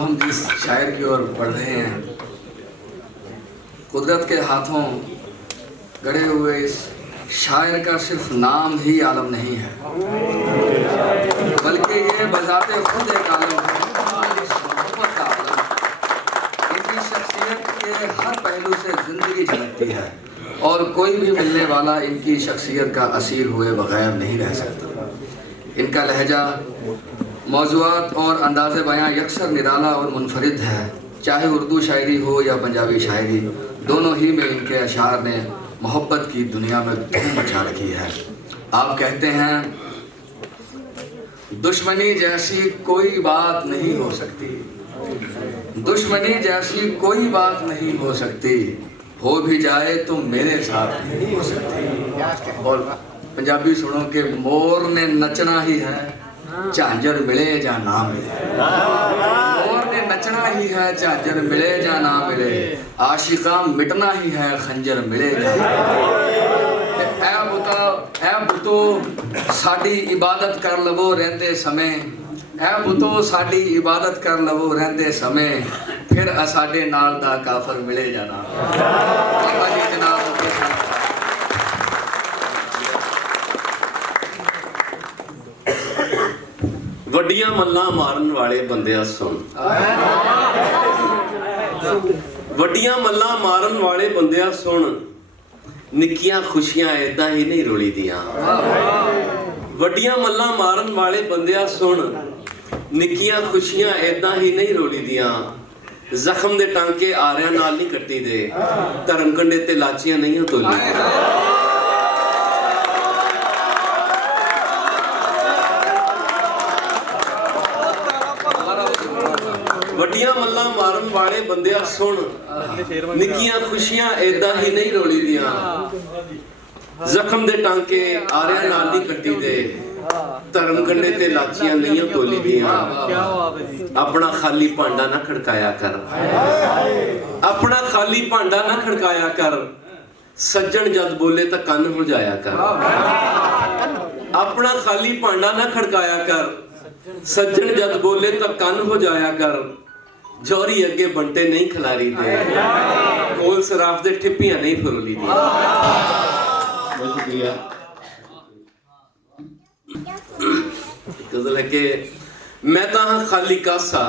हम जिस शायर की ओर बढ़ रहे हैं, कुदरत के हाथों गढ़े हुए इस शायर का सिर्फ नाम ही आलम नहीं है, बल्कि ये बजाते खुद एक आलम है, मोहब्बत का आलम। इनकी शख्सियत के हर पहलू से ज़िंदगी झलकती है और कोई भी मिलने वाला इनकी शख्सियत का असीर हुए बगैर नहीं रह सकता। इनका लहजा, मौज़ूआत और अंदाज़े बयां यकसर निराला और मुनफरिद है। चाहे उर्दू शायरी हो या पंजाबी शायरी, दोनों ही में इनके अशार ने मोहब्बत की दुनिया में धूम मचा रखी है। आप कहते हैं दुश्मनी जैसी कोई बात नहीं हो सकती, दुश्मनी जैसी कोई बात नहीं हो सकती, हो भी जाए तो मेरे साथ नहीं हो सकती। और पंजाबी सुनो कि मोर ने नचना ही है, झांझर मिले जा ना मिले। मोर ने नचना ही है, झांझर मिले जा ना मिले, आशिका मिटना ही है, खंजर मिले जा। ऐ बुतो साडी इबादत कर लवो रहंदे समय, ऐ बुतो साडी इबादत कर लवो रहंदे समय, फिर साडे नाल दा काफर मिले जाना। बाबा जी जनाब ਵੱਡੀਆਂ ਮੱਲਾਂ ਮਾਰਨ ਵਾਲੇ ਬੰਦਿਆ ਸੁਣ, ਵੱਡੀਆਂ ਮੱਲਾਂ ਮਾਰਨ ਵਾਲੇ ਬੰਦਿਆ ਸੁਣ, ਨਿੱਕੀਆਂ ਖੁਸ਼ੀਆਂ ਏਦਾਂ ਹੀ ਨਹੀਂ ਰੁਲੀ ਦੀਆਂ। ਵੱਡੀਆਂ ਮੱਲਾਂ ਮਾਰਨ ਵਾਲੇ ਬੰਦਿਆ ਸੁਣ, ਨਿੱਕੀਆਂ ਖੁਸ਼ੀਆਂ ਏਦਾਂ ਹੀ ਨਹੀਂ ਰੁਲੀ ਦੀਆਂ। ਜ਼ਖਮ ਦੇ ਟਾਂਕੇ ਆਰਿਆਂ ਨਾਲ ਨਹੀਂ ਕੱਟੀ ਦੇ, ਧਰਮ ਕੰਡੇ ਤੇ ਲਾਚੀਆਂ ਨਹੀਂ ਤੋਲੀ। ਵੱਡੀਆਂ ਮੱਲਾਂ ਮਾਰਨ ਵਾਲੇ ਬੰਦਿਆ ਸੁਣ, ਨਿੱਕੀਆਂ ਖੁਸ਼ੀਆਂ ਏਦਾਂ ਹੀ ਨਹੀਂ ਰੋਲੀ ਦੀਆਂ। ਜ਼ਖਮ ਦੇ ਟਾਂਕੇ ਆਰਿਆਂ ਨਾਲ ਨਹੀਂ ਕੱਟੀ ਦੇ, ਧਰਮ ਕੰਡੇ ਤੇ ਲਾਚੀਆਂ ਨਹੀਂ ਤੋਲੀ ਦੀਆਂ। ਆਪਣਾ ਖਾਲੀ ਭਾਂਡਾ ਨਾ ਖੜਕਾਇਆ ਕਰ, ਆਪਣਾ ਖਾਲੀ ਭਾਂਡਾ ਨਾ ਖੜਕਾਇਆ ਕਰ, ਸੱਜਣ ਜਦ ਬੋਲੇ ਤਾਂ ਕੰਨ ਵਜਾਇਆ ਕਰ। ਆਪਣਾ ਖਾਲੀ ਭਾਂਡਾ ਨਾ ਖੜਕਾਇਆ ਕਰ, ਸੱਜਣ ਜਦ ਬੋਲੇ ਤਾਂ ਕੰਨ ਹੋ ਜਾਇਆ ਕਰ। ਜੋਰੀ ਅੱਗੇ ਬੰਟੇ ਨਹੀਂ ਖਿਲਾਰੀ ਦੇ, ਕੋਲ ਸਰਾਫ ਦੇ ਠਿੱਪੀਆਂ ਨਹੀਂ ਫਰੋਲੀ ਦੀ। ਬਹੁਤ ਸ਼ੁਕਰੀਆ। ਗਜ਼ਲ ਹੈ ਕਿ ਮੈਂ ਤਾਂ ਹਾਂ ਖਾਲੀ ਕਾਸਾ,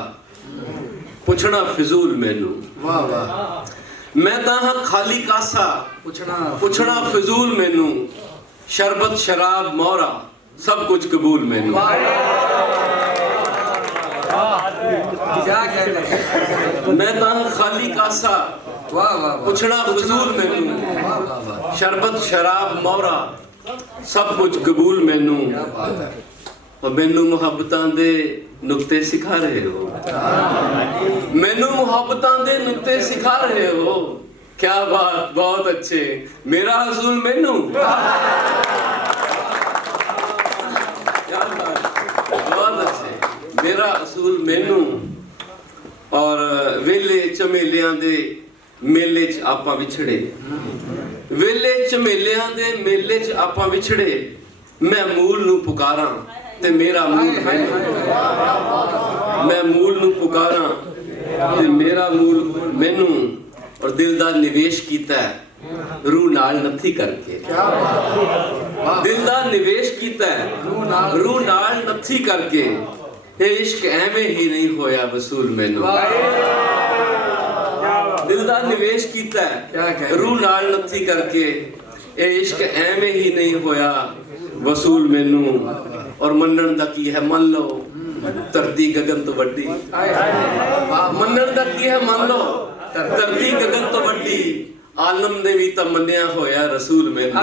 ਪੁੱਛਣਾ ਫਿਜ਼ੂਲ ਮੈਨੂੰ। वाह वाह। ਮੈਂ ਤਾਂ ਹਾਂ ਖਾਲੀ ਕਾਸਾ, ਪੁੱਛਣਾ ਫਿਜ਼ੂਲ ਮੈਨੂੰ। ਸ਼ਰਬਤ ਸ਼ਰਾਬ ਮੋਹਰਾ ਸਭ ਕੁਝ ਕਬੂਲ ਮੈਨੂੰ। मैं तां खाली कासा, पुछना फजूल मैनू। शरबत शराब मोहरा सब कुछ कबूल मैनू। और मैनू मुहब्बतां दे नुक्ते सिखा रहे हो, मैनू मुहब्बतां दे नुक्ते सिखा रहे हो। क्या बात, बहुत अच्छे। मेरा हसूल मैनू, बहुत अच्छे। मेरा असूल मैनू। और वेले झमेलियां दे मेले च आपां विछड़े, वेले झमेलियां दे मेले च आपां विछड़े। मैं मूल नू पुकारां ते मेरा मूल मैनू, मैं मूल नू पुकारां ते मेरा मूल मैनू। और दिल दा निवेश कीता रूह नाल नथी करके, दिल दा निवेश कीता रूह नाल नथी करके। ये इश्क एवें ही नहीं होया वसूल मैनू। दिल दा निवेश कीता रूह नाल नथी करके, ये इश्क एवें ही नहीं होया वसूल मैनू। और मनन दा की है मन लो, धरती गगन तो वड्डी। मनन दा की है मन लो, धरती गगन तो वड्डी। आलम ने भी तो मन्निया होया रसूल मैनू।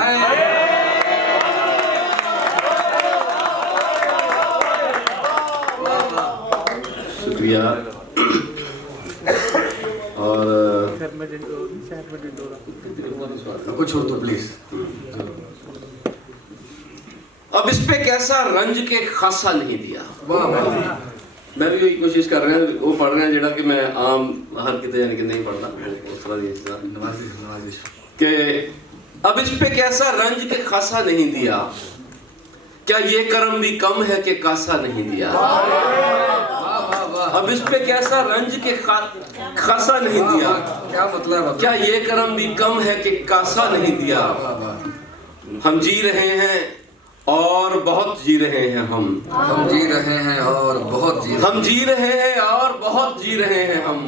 शुक्रिया। और कुछ हो तो प्लीज। अब इस पे कैसा रंज के खासा नहीं दिया। मैं भी कोशिश कर रहा हूँ, वो पढ़ रहे हैं जेड़ा कि मैं आम हर किते यानी कि नहीं पढ़ता कि अब इस पे कैसा रंज के खासा नहीं दिया, क्या ये कर्म भी कम है कि कासा नहीं दिया। अब इस पे कैसा रंज के खासा नहीं दिया। क्या मतलब? क्या ये करम भी कम है कि कासा नहीं दिया। हम जी रहे हैं और बहुत जी रहे हैं हम जी रहे हैं और बहुत हम जी रहे हैं और बहुत जी रहे हैं हम,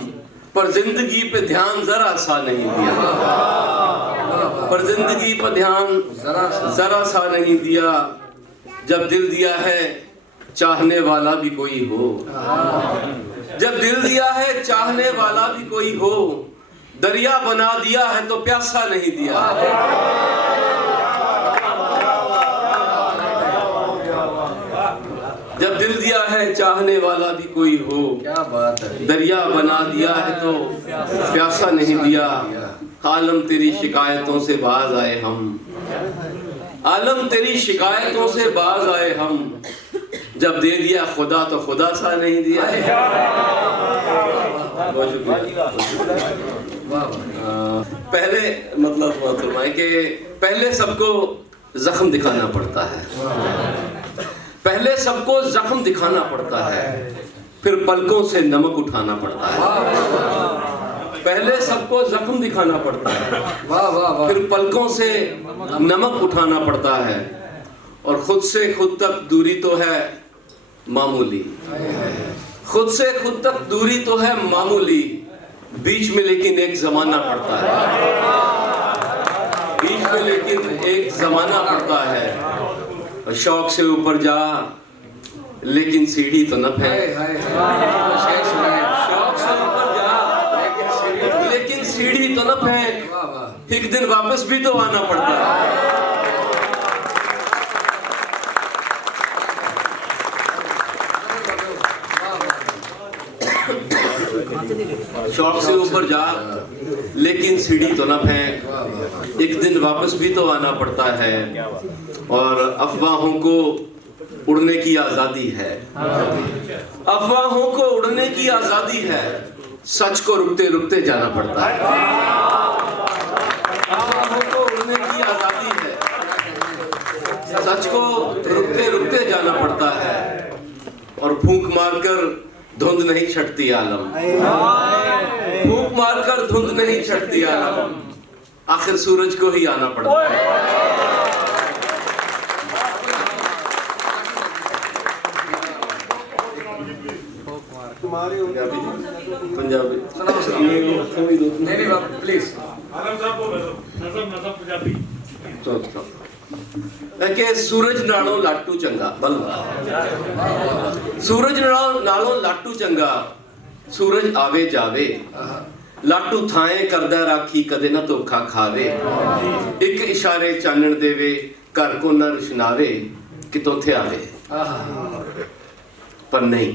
पर जिंदगी पे ध्यान जरा सा नहीं दिया। पर जिंदगी पर ध्यान जरा सा नहीं दिया। जब दिल दिया है चाहने वाला भी कोई हो, जब दिल दिया है चाहने वाला भी कोई हो, दरिया बना दिया है तो प्यासा नहीं दिया। जब दिल दिया है चाहने वाला भी कोई हो, क्या बात है, दरिया बना दिया है तो प्यासा नहीं दिया। आलम तेरी शिकायतों से बाज आए हम, आलम तेरी शिकायतों से बाज आए हम, जब दे दिया खुदा तो खुदा सा नहीं दिया। बहुत शुक्रिया। पहले मतलब है कि पहले सबको जख्म दिखाना पड़ता है, पहले सबको जख्म दिखाना पड़ता है, फिर पलकों से नमक उठाना पड़ता है। पहले सबको जख्म दिखाना पड़ता है, फिर पलकों से नमक उठाना पड़ता है, और खुद से खुद तक दूरी तो है मामूली, खुद से खुद तक दूरी तो है मामूली, बीच में लेकिन एक जमाना पड़ता है, बीच में लेकिन एक जमाना पड़ता है। शौक से ऊपर जा लेकिन सीढ़ी तो न फेंक, शौक से ऊपर जा लेकिन सीढ़ी तो न फेंक, एक दिन वापस भी तो आना पड़ता है। शौक से ऊपर जा लेकिन सीढ़ी तो न फेंक, एक दिन वापस भी तो आना पड़ता है। और अफवाहों को उड़ने की आजादी है, अफवाहों को उड़ने की आजादी है, सच को रुकते रुकते जाना पड़ता है। अफवाहों को उड़ने की आजादी है, सच को रुकते रुकते जाना पड़ता है, और फूंक मारकर धुंध नहीं छटती आलम, फूंक मारकर धुंध नहीं छटती आलम, आखिर सूरज को ही आना पड़ता है। पंजाबी प्लीज कि सूरज नालों लाटू चंगा, बल सूरज नालों लाटू चंगा, सूरज आवे जावे, लाटू थाए करदा राखी कदे ना धोखा खावे, एक इशारे चानण देवे घर को ना रुशनावे, कितों थे आवे। पर नहीं,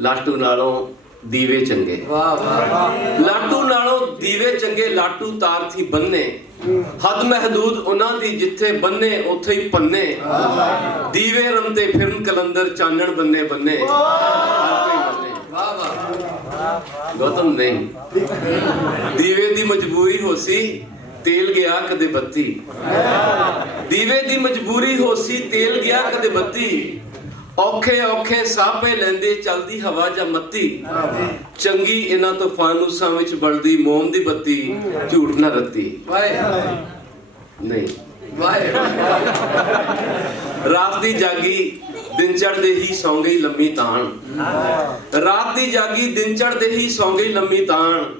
लाटू नालों दीवे चंगे, लाटू नालों दीवे चंगे, लाटू तार थी बन्ने, हद महदूद उन्हां दी जिथे बन्ने उथे ही पन्ने, दीवे रमते फिरन कलंदर चानण बन्ने बन्ने। गौतम नहीं, दीवे दी मजबूरी होसी तेल गया कदे बत्ती, दीवे दी मजबूरी होसी तेल गया कदे बत्ती, औखे औखे सापे लेंदे चलदी हवा जा मत्ती, चंगी इन्हां तो फानूसां विच बलदी मोम दी बत्ती, झूठ ना रत्ती। नहीं, रात दी जागी दिन चढ़दे ही सौ गई लम्मी तान, रात दी जागी दिन चढ़दे ही सौ गई लम्मी तान,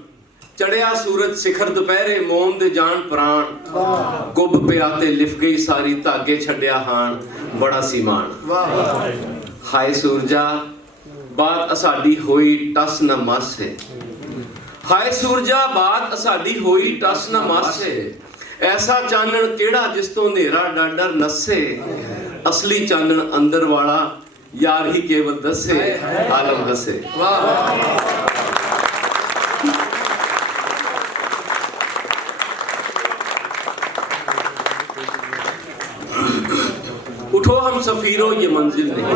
चढ़िया सूरज शिखर दोपहरे मोम दे जान प्राण, कुब प्याते लिफ गई सारी धागे छड्या हान, बड़ा सीमान। हाय सूरजा बात असाडी होई टस न मासे, हाय सूरजा बात असाडी होई टस न मासे, ऐसा चानन केड़ा जिस तो नेरा डाडर नसे, असली चानन अंदर वाला यार ही केवल दसे, आलम हसे। उठो हम सफीरों ये मंजिल नहीं,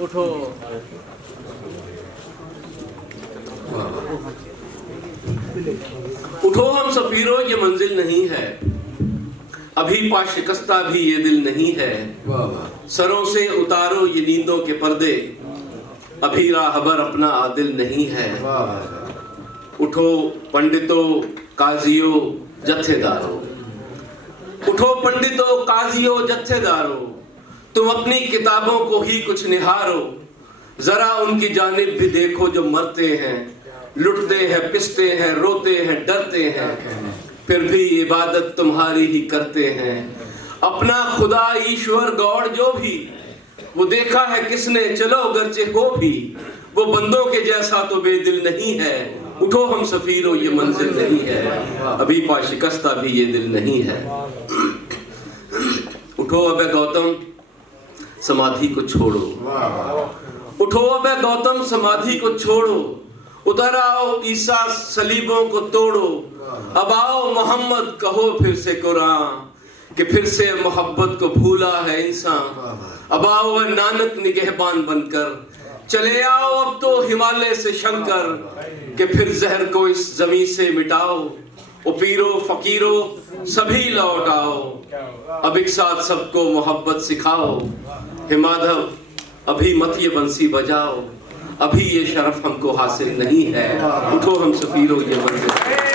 उठो उठो हम सफीरों ये मंजिल नहीं है, अभी पा शिकस्ता भी ये दिल नहीं है, सरों से उतारो ये नींदों के पर्दे, अभी राहबर अपना आदिल नहीं है। उठो पंडितों काजियों जत्थेदारों, उठो पंडितों काजियों जत्थेदारों, तुम अपनी किताबों को ही कुछ निहारो, जरा उनकी जानिब भी देखो जो मरते हैं, लुटते हैं, पिसते हैं, रोते हैं, डरते हैं, फिर भी इबादत तुम्हारी ही करते हैं। अपना खुदा ईश्वर गॉड जो भी, वो देखा है किसने, चलो अगरचे हो भी, वो बंदों के जैसा तो बेदिल नहीं है। उठो हम सफीरों ये मंजिल नहीं है, अभी पा शिकस्ता भी ये दिल नहीं है। उठो अबे गौतम समाधि को छोड़ो, उठो अबे गौतम समाधि को छोड़ो, उतर आओ ईसा सलीबों को तोड़ो, अब आओ मोहम्मद कहो फिर से कुरान, कि फिर से मोहब्बत को भूला है इंसान। अब आओ नानक निगहबान बनकर, चले आओ अब तो हिमालय से शंकर, कि फिर जहर को इस जमीन से मिटाओ, ओ पीरो फकीरो सभी लौट आओ, अब एक साथ सबको मोहब्बत सिखाओ। हे माधव अभी मत ये बंसी बजाओ, अभी ये शरफ हमको हासिल नहीं है। उठो हम सफीरों ये मंजिल